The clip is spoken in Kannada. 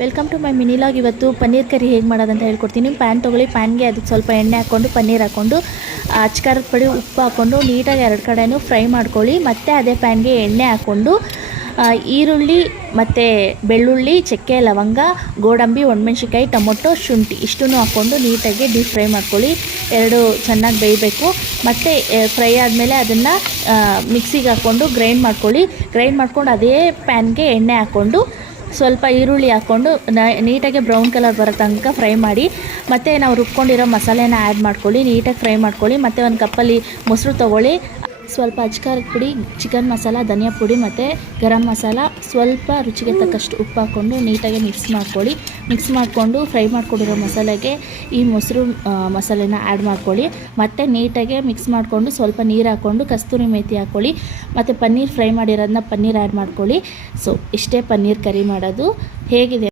Welcome to my ಮಿನಿಲಾಗ್. ಇವತ್ತು ಪನ್ನೀರ್ ಕರಿ ಹೇಗೆ ಮಾಡೋದಂತ ಹೇಳ್ಕೊಡ್ತೀನಿ. ಪ್ಯಾನ್ ತೊಗೊಳ್ಳಿ, ಪ್ಯಾನ್ಗೆ ಅದಕ್ಕೆ ಸ್ವಲ್ಪ ಎಣ್ಣೆ ಹಾಕ್ಕೊಂಡು ಪನ್ನೀರ್ ಹಾಕ್ಕೊಂಡು ಅಚ್ಕಾರದ ಪುಡಿ ಉಪ್ಪು ಹಾಕ್ಕೊಂಡು ನೀಟಾಗಿ ಎರಡು ಕಡೆಯೂ ಫ್ರೈ ಮಾಡ್ಕೊಳ್ಳಿ. ಮತ್ತು ಅದೇ ಪ್ಯಾನ್ಗೆ ಎಣ್ಣೆ ಹಾಕ್ಕೊಂಡು ಈರುಳ್ಳಿ ಮತ್ತು ಬೆಳ್ಳುಳ್ಳಿ, ಚಕ್ಕೆ, ಲವಂಗ, ಗೋಡಂಬಿ, ಒಣಮೆಣ್ಸಿನ್ಕಾಯಿ, ಟೊಮೊಟೊ, ಶುಂಠಿ ಇಷ್ಟನ್ನು ಹಾಕ್ಕೊಂಡು ನೀಟಾಗಿ ಡೀಪ್ ಫ್ರೈ ಮಾಡ್ಕೊಳ್ಳಿ. ಎರಡು ಚೆನ್ನಾಗಿ ಬೇಯಬೇಕು. ಮತ್ತು ಫ್ರೈ ಆದಮೇಲೆ ಅದನ್ನು ಮಿಕ್ಸಿಗೆ ಹಾಕ್ಕೊಂಡು ಗ್ರೈಂಡ್ ಮಾಡ್ಕೊಂಡು ಅದೇ ಪ್ಯಾನ್ಗೆ ಎಣ್ಣೆ ಹಾಕ್ಕೊಂಡು ಸ್ವಲ್ಪ ಈರುಳ್ಳಿ ಹಾಕ್ಕೊಂಡು ನೀಟಾಗಿ ಬ್ರೌನ್ ಕಲರ್ ಬರೋ ತನಕ ಫ್ರೈ ಮಾಡಿ. ಮತ್ತು ನಾವು ರುಬ್ಕೊಂಡಿರೋ ಮಸಾಲೆನ ಆ್ಯಡ್ ಮಾಡ್ಕೊಳ್ಳಿ, ನೀಟಾಗಿ ಫ್ರೈ ಮಾಡ್ಕೊಳ್ಳಿ. ಮತ್ತು ಒಂದು ಕಪ್ಪಲ್ಲಿ ಮೊಸರು ತೊಗೊಳ್ಳಿ, ಸ್ವಲ್ಪ ಅಚ್ಕಾರದ ಪುಡಿ, ಚಿಕನ್ ಮಸಾಲ, ಧನಿಯಾ ಪುಡಿ ಮತ್ತು ಗರಂ ಮಸಾಲ, ಸ್ವಲ್ಪ ರುಚಿಗೆ ತಕ್ಕಷ್ಟು ಉಪ್ಪು ಹಾಕ್ಕೊಂಡು ನೀಟಾಗಿ ಮಿಕ್ಸ್ ಮಾಡಿಕೊಂಡು ಫ್ರೈ ಮಾಡ್ಕೊಂಡಿರೋ ಮಸಾಲೆಗೆ ಈ ಮೊಸರು ಮಸಾಲೆನ ಆ್ಯಡ್ ಮಾಡ್ಕೊಳ್ಳಿ. ಮತ್ತು ನೀಟಾಗಿ ಮಿಕ್ಸ್ ಮಾಡಿಕೊಂಡು ಸ್ವಲ್ಪ ನೀರು ಹಾಕ್ಕೊಂಡು ಕಸ್ತೂರಿ ಮೇಥಿ ಹಾಕ್ಕೊಳ್ಳಿ. ಮತ್ತು ಪನ್ನೀರ್ ಫ್ರೈ ಮಾಡಿರೋದನ್ನ ಪನ್ನೀರ್ ಆ್ಯಡ್ ಮಾಡ್ಕೊಳ್ಳಿ. ಸೊ ಇಷ್ಟೇ ಪನ್ನೀರ್ ಕರಿ ಮಾಡೋದು. ಹೇಗಿದೆ